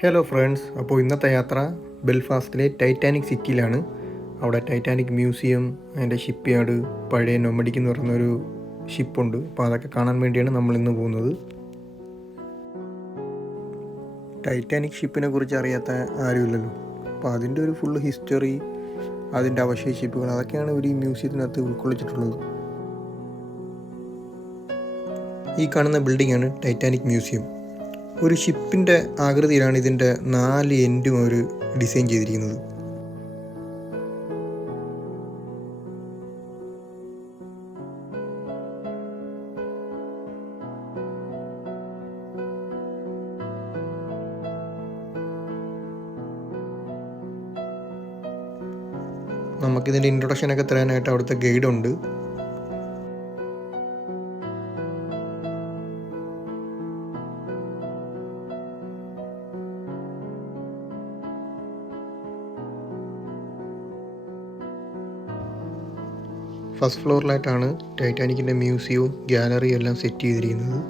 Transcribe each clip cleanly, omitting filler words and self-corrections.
Hello friends, അപ്പോൾ ഇന്നത്തെ യാത്ര ബെൽഫാസ്റ്റിലെ ടൈറ്റാനിക് സിറ്റിയിലാണ്. അവിടെ ടൈറ്റാനിക് മ്യൂസിയം, അതിൻ്റെ ഷിപ്പ് യാർഡ്, പഴയ നൊമഡിക്ക് എന്ന് പറയുന്നൊരു ഷിപ്പുണ്ട്. അപ്പോൾ അതൊക്കെ കാണാൻ വേണ്ടിയാണ് നമ്മളിന്ന് പോകുന്നത്. ടൈറ്റാനിക് ഷിപ്പിനെ കുറിച്ച് അറിയാത്ത ആരുമില്ലല്ലോ. അപ്പോൾ അതിൻ്റെ ഒരു ഫുൾ ഹിസ്റ്ററി, അതിൻ്റെ അവശേഷിപ്പുകൾ, അതൊക്കെയാണ് ഒരു മ്യൂസിയത്തിനകത്ത് ഉൾക്കൊള്ളിച്ചിട്ടുള്ളത്. ഈ കാണുന്ന ബിൽഡിംഗാണ് ടൈറ്റാനിക് മ്യൂസിയം. ഒരു ഷിപ്പിൻ്റെ ആകൃതിയിലാണ് ഇതിൻ്റെ 4 എൻഡും അവർ ഡിസൈൻ ചെയ്തിരിക്കുന്നത്. നമുക്കിതിൻ്റെ ഇൻട്രൊഡക്ഷനൊക്കെ തരാനായിട്ട് അവിടുത്തെ ഗൈഡുണ്ട്. ഫസ്റ്റ് ഫ്ലോറിലായിട്ടാണ് ടൈറ്റാനിക്കിൻ്റെ മ്യൂസിയവും ഗ്യാലറിയും എല്ലാം സെറ്റ് ചെയ്തിരിക്കുന്നത്.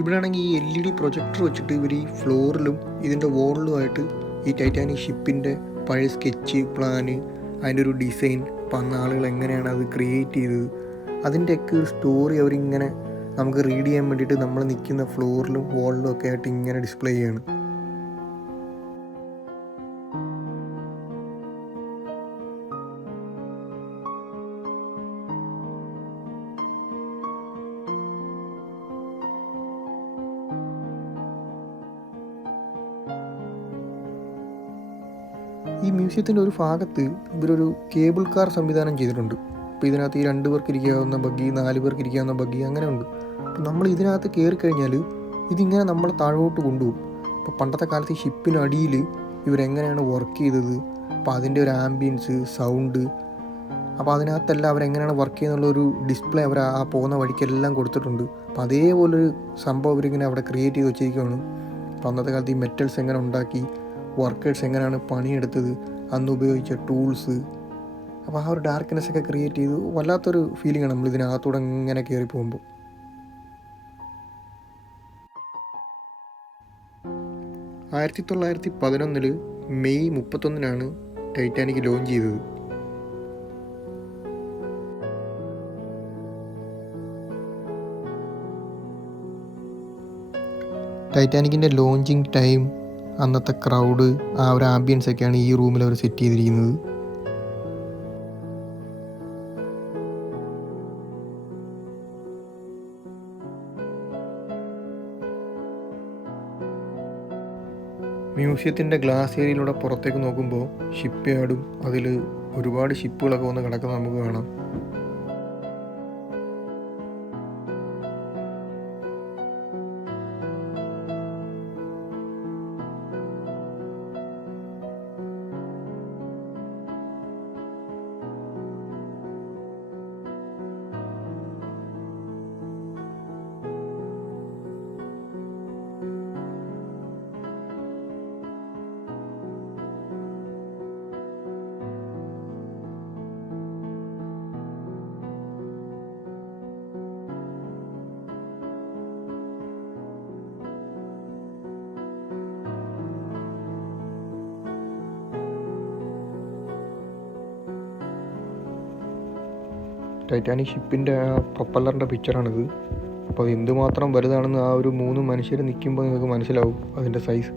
ഇവിടെ ആണെങ്കിൽ ഈ LED പ്രൊജക്ടർ വെച്ചിട്ട് ഇവർ ഈ ഫ്ലോറിലും ഇതിൻ്റെ വോളിലുമായിട്ട് ഈ ടൈറ്റാനിക് ഷിപ്പിൻ്റെ പഴയ സ്കെച്ച്, പ്ലാന്, അതിൻ്റെ ഒരു ഡിസൈൻ, അപ്പം അന്ന് ആളുകൾ എങ്ങനെയാണ് അത് ക്രിയേറ്റ് ചെയ്തത്, അതിൻ്റെയൊക്കെ ഒരു സ്റ്റോറി അവരിങ്ങനെ നമുക്ക് റീഡ് ചെയ്യാൻ വേണ്ടിയിട്ട് നമ്മൾ നിൽക്കുന്ന ഫ്ലോറിലും വോളിലും ഒക്കെ ആയിട്ട് ഇങ്ങനെ ഡിസ്പ്ലേ ചെയ്യാണ്. ഈ മ്യൂസിയത്തിൻ്റെ ഒരു ഭാഗത്ത് ഇവരൊരു കേബിൾ കാർ സംവിധാനം ചെയ്തിട്ടുണ്ട്. അപ്പോൾ ഇതിനകത്ത് ഈ 2 പേർക്ക് ഇരിക്കാവുന്ന ബഗ്ഗി, 4 പേർക്ക് ഇരിക്കാവുന്ന ബഗ്ഗി അങ്ങനെ ഉണ്ട്. അപ്പോൾ നമ്മൾ ഇതിനകത്ത് കയറിക്കഴിഞ്ഞാൽ ഇതിങ്ങനെ നമ്മളെ താഴോട്ട് കൊണ്ടുപോകും. അപ്പോൾ പണ്ടത്തെ കാലത്ത് ഈ ഷിപ്പിനടിയിൽ ഇവരെങ്ങനെയാണ് വർക്ക് ചെയ്തത്, അപ്പോൾ അതിൻ്റെ ഒരു ആംബിയൻസ്, സൗണ്ട്, അപ്പോൾ അതിനകത്തെല്ലാം അവരെങ്ങനെയാണ് വർക്ക് ചെയ്യുന്നുള്ളൊരു ഡിസ്പ്ലേ അവർ ആ പോകുന്ന വഴിക്കെല്ലാം കൊടുത്തിട്ടുണ്ട്. അപ്പോൾ അതേപോലൊരു സംഭവം അവരിങ്ങനെ അവിടെ ക്രിയേറ്റ് ചെയ്ത് വെച്ചിരിക്കുകയാണ്. അപ്പോൾ അന്നത്തെ കാലത്ത് ഈ മെറ്റൽസ് എങ്ങനെ ഉണ്ടാക്കി, വർക്കേഴ്സ് എങ്ങനെയാണ് പണിയെടുത്തത്, അന്ന് ഉപയോഗിച്ച ടൂൾസ്, അപ്പോൾ ആ ഒരു ഡാർക്ക്നെസ് ഒക്കെ ക്രിയേറ്റ് ചെയ്ത് വല്ലാത്തൊരു ഫീലിംഗാണ് നമ്മൾ ഇതിനകത്തൂടെ ഇങ്ങനെ കയറി പോകുമ്പോൾ. 1911 മെയ് 31 ടൈറ്റാനിക് ലോഞ്ച് ചെയ്തത്. ടൈറ്റാനിക്കിൻ്റെ ലോഞ്ചിങ് ടൈം, അന്നത്തെ ക്രൗഡ്, ആ ഒരു ആംബിയൻസ് ഒക്കെയാണ് ഈ റൂമിൽ അവർ സെറ്റ് ചെയ്തിരിക്കുന്നത്. മ്യൂസിയത്തിൻ്റെ ഗ്ലാസ് ഏരിയയിലൂടെ പുറത്തേക്ക് നോക്കുമ്പോൾ ഷിപ്പ് യാർഡും അതിൽ ഒരുപാട് ഷിപ്പുകളൊക്കെ വന്ന് കിടക്കുന്നത് നമുക്ക് കാണാം. ടൈറ്റാനിക് ഷിപ്പിൻ്റെ ആ പ്രൊപ്പല്ലറിൻ്റെ പിക്ചറാണിത്. അപ്പോൾ അത് എന്തുമാത്രം വലുതാണെന്ന് ആ ഒരു 3 മനുഷ്യർ നിൽക്കുമ്പോൾ നിങ്ങൾക്ക് മനസ്സിലാവും അതിൻ്റെ സൈസ്.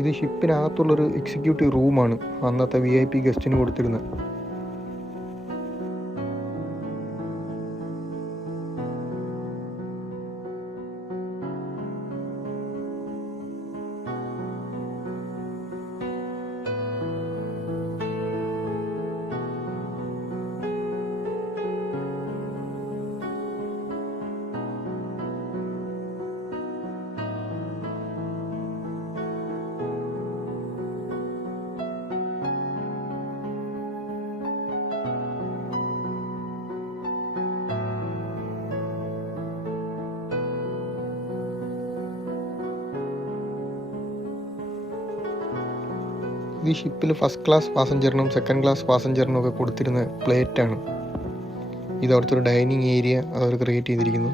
ഇത് ഷിപ്പിനകത്തുള്ളൊരു എക്സിക്യൂട്ടീവ് റൂമാണ് അന്നത്തെ VIP ഗസ്റ്റിന് കൊടുത്തിരുന്നത്. ഈ ഷിപ്പിൽ ഫസ്റ്റ് ക്ലാസ് പാസഞ്ചറിനും സെക്കൻഡ് ക്ലാസ് പാസഞ്ചറിനും ഒക്കെ കൊടുത്തിരുന്ന പ്ലേറ്റാണ്. ഇത് അവിടുത്തെ ഒരു ഡൈനിങ് ഏരിയ അവർ ക്രിയേറ്റ് ചെയ്തിരിക്കുന്നു.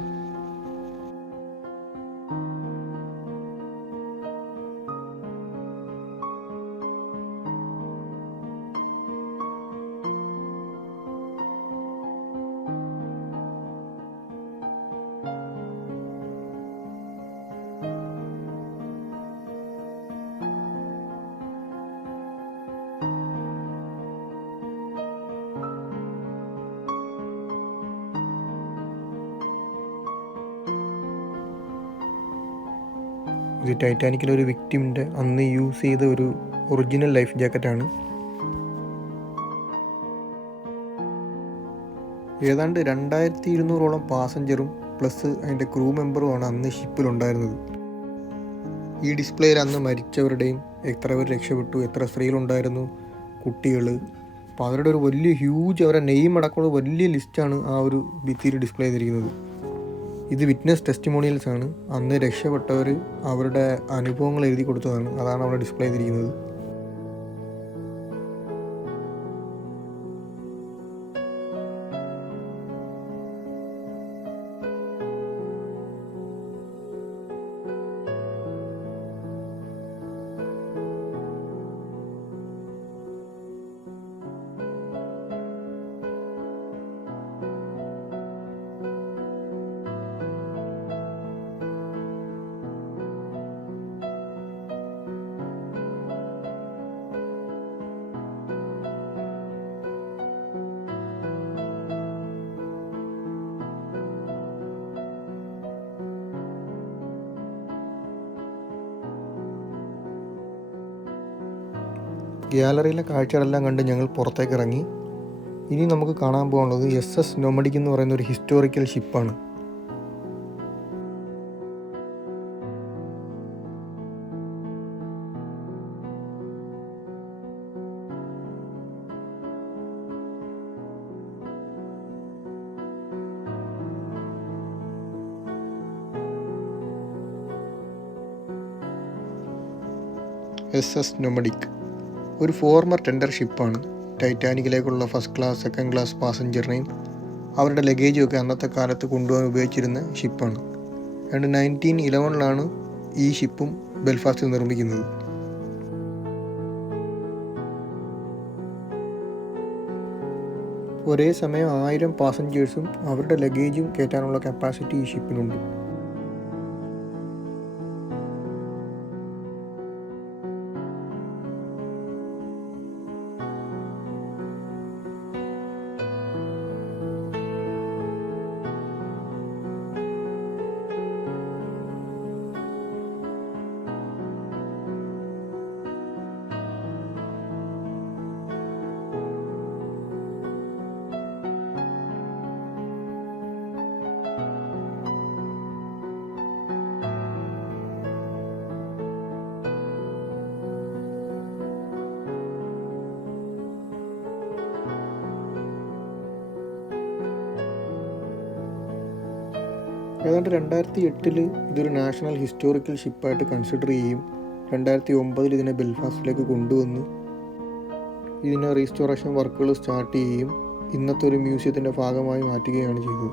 ഇത് ടൈറ്റാനിക്കിലെ ഒരു വിക്ടിമിൻ്റെ അന്ന് യൂസ് ചെയ്ത ഒരു ഒറിജിനൽ ലൈഫ് ജാക്കറ്റാണ്. ഏതാണ്ട് 2200 പാസഞ്ചറും പ്ലസ് അതിൻ്റെ ക്രൂ മെമ്പറുമാണ് അന്ന് ഷിപ്പിലുണ്ടായിരുന്നത്. ഈ ഡിസ്പ്ലേയിൽ അന്ന് മരിച്ചവരുടെയും എത്ര പേർ രക്ഷപ്പെട്ടു, എത്ര സ്ത്രീകളുണ്ടായിരുന്നു, കുട്ടികൾ, അപ്പോൾ അവരുടെ ഒരു വലിയ ഹ്യൂജ് അവരുടെ നെയിം അടക്കമുള്ള വലിയ ലിസ്റ്റാണ് ആ ഒരു ഭിത്തിയിൽ ഡിസ്പ്ലേ ചെയ്തിരിക്കുന്നത്. ഇത് വിറ്റ്നസ് ടെസ്റ്റിമോണിയൽസ് ആണ്. അന്ന് രക്ഷപ്പെട്ടവർ അവരുടെ അനുഭവങ്ങൾ എഴുതി കൊടുത്തതാണ്. അതാണ് അവിടെ ഡിസ്പ്ലേ ചെയ്തിരിക്കുന്നത്. ഗ്യാലറിയിലെ കാഴ്ചകളെല്ലാം കണ്ട് ഞങ്ങൾ പുറത്തേക്ക് ഇറങ്ങി. ഇനി നമുക്ക് കാണാൻ പോകുന്നത് SS നൊമഡിക് എന്ന് പറയുന്ന ഒരു ഹിസ്റ്റോറിക്കൽ ഷിപ്പാണ്. SS നൊമഡിക് ഒരു ഫോർമർ ടെൻഡർ ഷിപ്പാണ്. ടൈറ്റാനിക്കിലേക്കുള്ള ഫസ്റ്റ് ക്ലാസ് സെക്കൻഡ് ക്ലാസ് പാസഞ്ചറിനെയും അവരുടെ ലഗേജും ഒക്കെ അന്നത്തെ കാലത്ത് കൊണ്ടുപോകാൻ ഉപയോഗിച്ചിരുന്ന ഷിപ്പാണ്. 1911 ഈ ഷിപ്പും ബെൽഫാസ്റ്റിൽ നിർമ്മിക്കുന്നത്. ഒരേ സമയം 1000 പാസഞ്ചേഴ്സും അവരുടെ ലഗേജും കയറ്റാനുള്ള കപ്പാസിറ്റി ഈ ഷിപ്പിനുണ്ട്. ഏതാണ്ട് 2008 ഇതൊരു നാഷണൽ ഹിസ്റ്റോറിക്കൽ ഷിപ്പായിട്ട് കൺസിഡർ ചെയ്യും. 2009 ഇതിനെ ബെൽഫാസ്റ്റിലേക്ക് കൊണ്ടുവന്ന് ഇതിനെ റീസ്റ്റോറേഷൻ വർക്കുകൾ സ്റ്റാർട്ട് ചെയ്യുകയും ഇന്നത്തെ ഒരു മ്യൂസിയത്തിൻ്റെ ഭാഗമായി മാറ്റുകയാണ് ചെയ്തത്.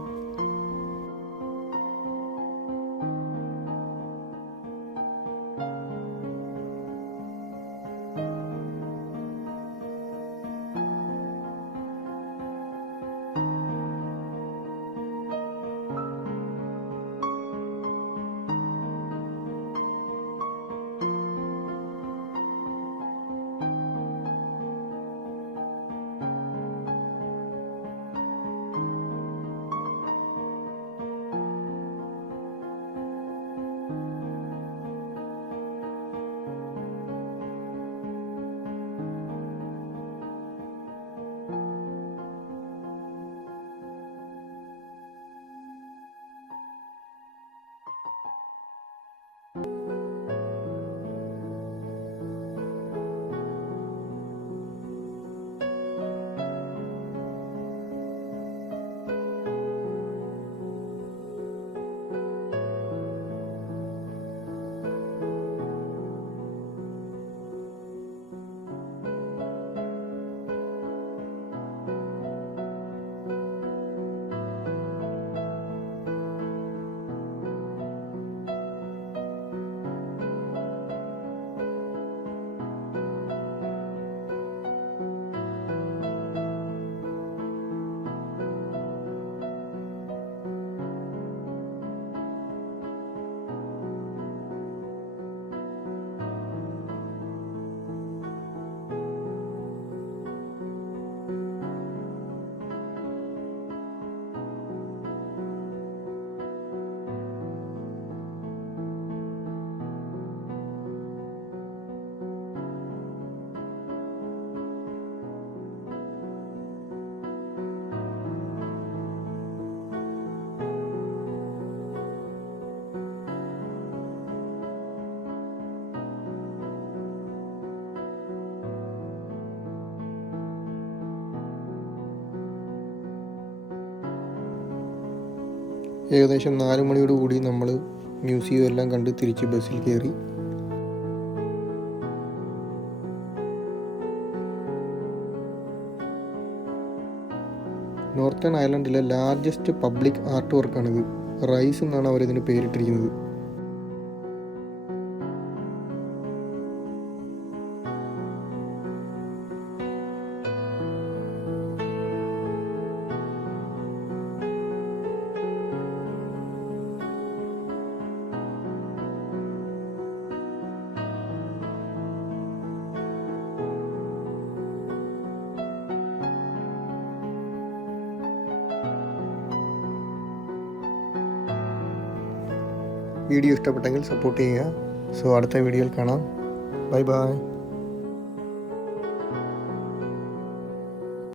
ഏകദേശം 4 മണിയോട് കൂടി നമ്മൾ മ്യൂസിയം എല്ലാം കണ്ട് തിരിച്ച് ബസ്സിൽ കയറി. നോർത്തേൺ അയർലൻഡിലെ ലാർജസ്റ്റ് പബ്ലിക് ആർട്ട് വർക്കാണിത്. റൈസ് എന്നാണ് അവരിതിന് പേരിട്ടിരിക്കുന്നത്. വീഡിയോ ഇഷ്ടപ്പെട്ടെങ്കിൽ സപ്പോർട്ട് ചെയ്യുക. സോ അടുത്ത വീഡിയോയിൽ കാണാം. Bye by.